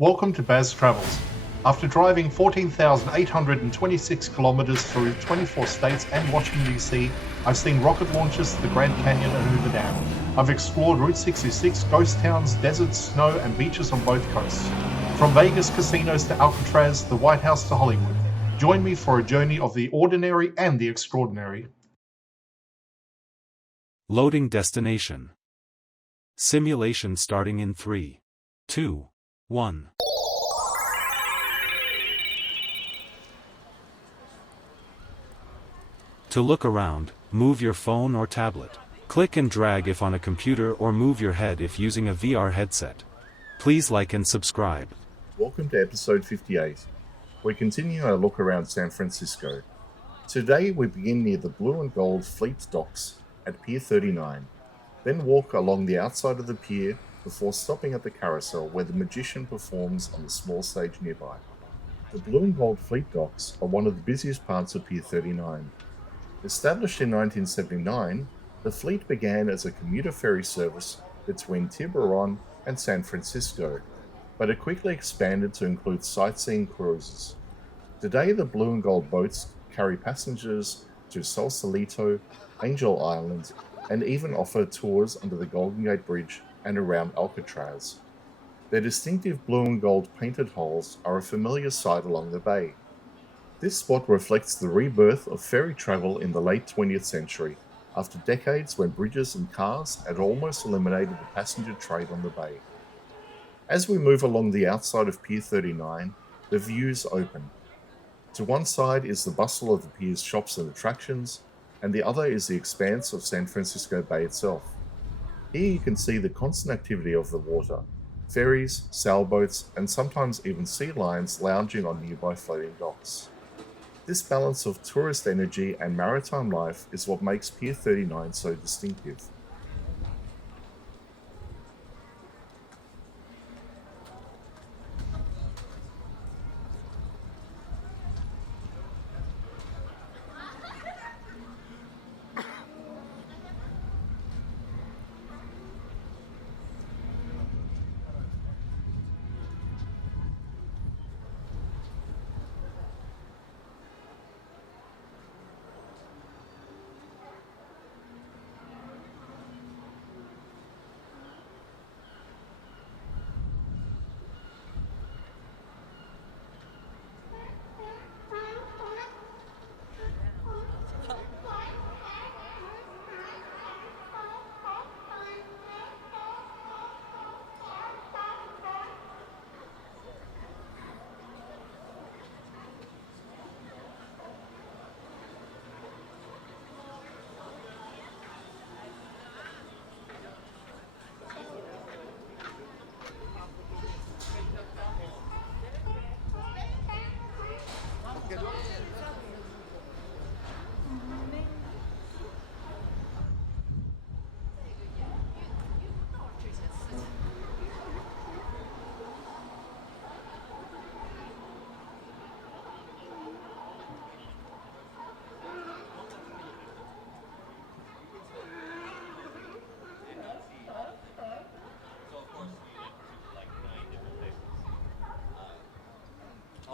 Welcome to Baz Travels. After driving 14,826 kilometers through 24 states and Washington, D.C., I've seen rocket launches to the Grand Canyon and Hoover Dam. I've explored Route 66, ghost towns, deserts, snow, and beaches on both coasts. From Vegas casinos to Alcatraz, the White House to Hollywood. Join me for a journey of the ordinary and the extraordinary. Loading destination. Simulation starting in 3, 2, 1. To look around, move your phone or tablet. Click and drag if on a computer or move your head if using a VR headset. Please like and subscribe. Welcome to episode 58. We continue our look around San Francisco. Today we begin near the blue and gold fleet docks at Pier 39, then walk along the outside of the pier before stopping at the carousel where the magician performs on the small stage nearby. The blue and gold fleet docks are one of the busiest parts of Pier 39. Established in 1979, the fleet began as a commuter ferry service between Tiburon and San Francisco, but it quickly expanded to include sightseeing cruises. Today, the blue and gold boats carry passengers to Sausalito, Angel Island, and even offer tours under the Golden Gate Bridge and around Alcatraz. Their distinctive blue and gold painted hulls are a familiar sight along the bay. This spot reflects the rebirth of ferry travel in the late 20th century, after decades when bridges and cars had almost eliminated the passenger trade on the bay. As we move along the outside of Pier 39, the views open. To one side is the bustle of the pier's shops and attractions, and the other is the expanse of San Francisco Bay itself. Here you can see the constant activity of the water, ferries, sailboats, and sometimes even sea lions lounging on nearby floating docks. This balance of tourist energy and maritime life is what makes Pier 39 so distinctive.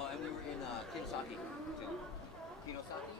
And we were in Kinosaki too. Kinosaki?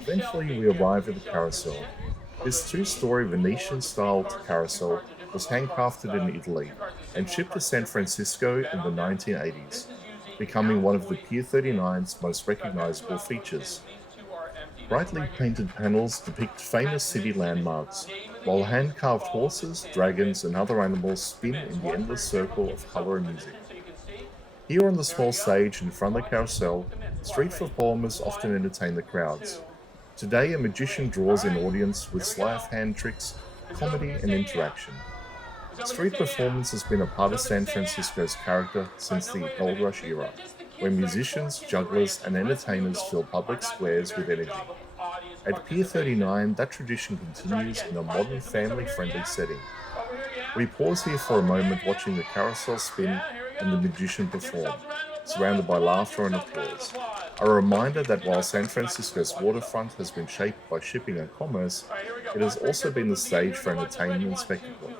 Eventually we arrive at the carousel. This two-story Venetian-styled carousel was handcrafted in Italy and shipped to San Francisco in the 1980s, becoming one of the Pier 39's most recognizable features. Brightly painted panels depict famous city landmarks, while hand-carved horses, dragons, and other animals spin in the endless circle of color and music. Here on the small stage in front of the carousel, street performers often entertain the crowds. Today, a magician draws an audience with sleight of hand tricks, comedy, and interaction. Street performance has been a part of San Francisco's character since the Gold Rush era, where musicians, jugglers, and entertainers fill public squares with energy. At Pier 39, that tradition continues in a modern, family-friendly setting. We pause here for a moment watching the carousel spin and the magician perform, surrounded by laughter and applause. A reminder that while San Francisco's waterfront has been shaped by shipping and commerce, it has also been the stage for entertainment and spectacle.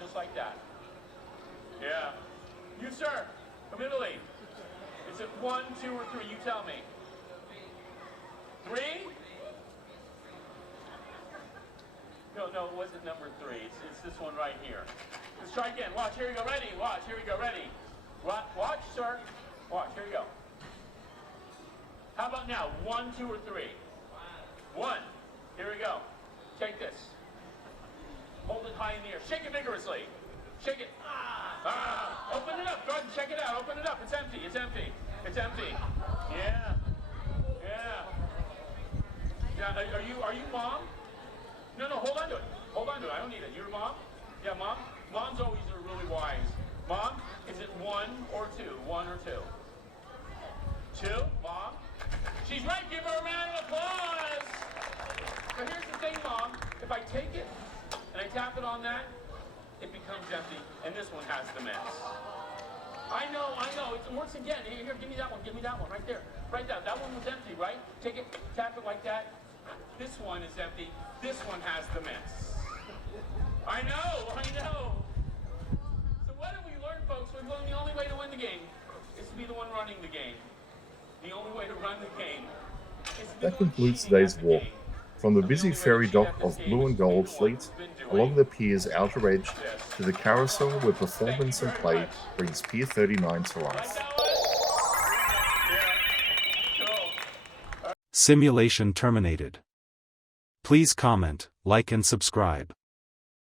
Just like that. Yeah. You, sir, from Italy. Is it 1, 2, or 3? You tell me. 3? No, it wasn't number 3. It's this one right here. Let's try again. Watch, here we go. Ready? Watch, here we go. Ready? Watch, sir. Watch, here we go. How about now? 1, 2, or 3? 1. Here we go. Take this. Hold it high in the air. Shake it vigorously. Shake it. Open it up. Go ahead and check it out. Open it up. It's empty. It's empty. It's empty. Yeah. Are you mom? No, hold on to it. Hold on to it. I don't need it. You're mom? Yeah, mom? Moms always are really wise. Mom, is it 1 or 2? 1 or 2? 2? Mom? She's right. Give her a round of applause. But here's the thing, Mom. If I take it and I tap it on that, it becomes empty, and this one has the mess. I know. It's once again. Here, give me that one. Give me that one right there. Right there. That one was empty, right? Take it, tap it like that. This one is empty. This one has the mess. I know. So what have we learned, folks? We've learned the only way to win the game is to be the one running the game. The only way to run the game is to be That concludes today's walk. From the busy ferry dock of Blue and Gold Fleet, along the pier's outer edge, to the carousel where performance and play brings Pier 39 to life. Simulation terminated. Please comment, like and subscribe.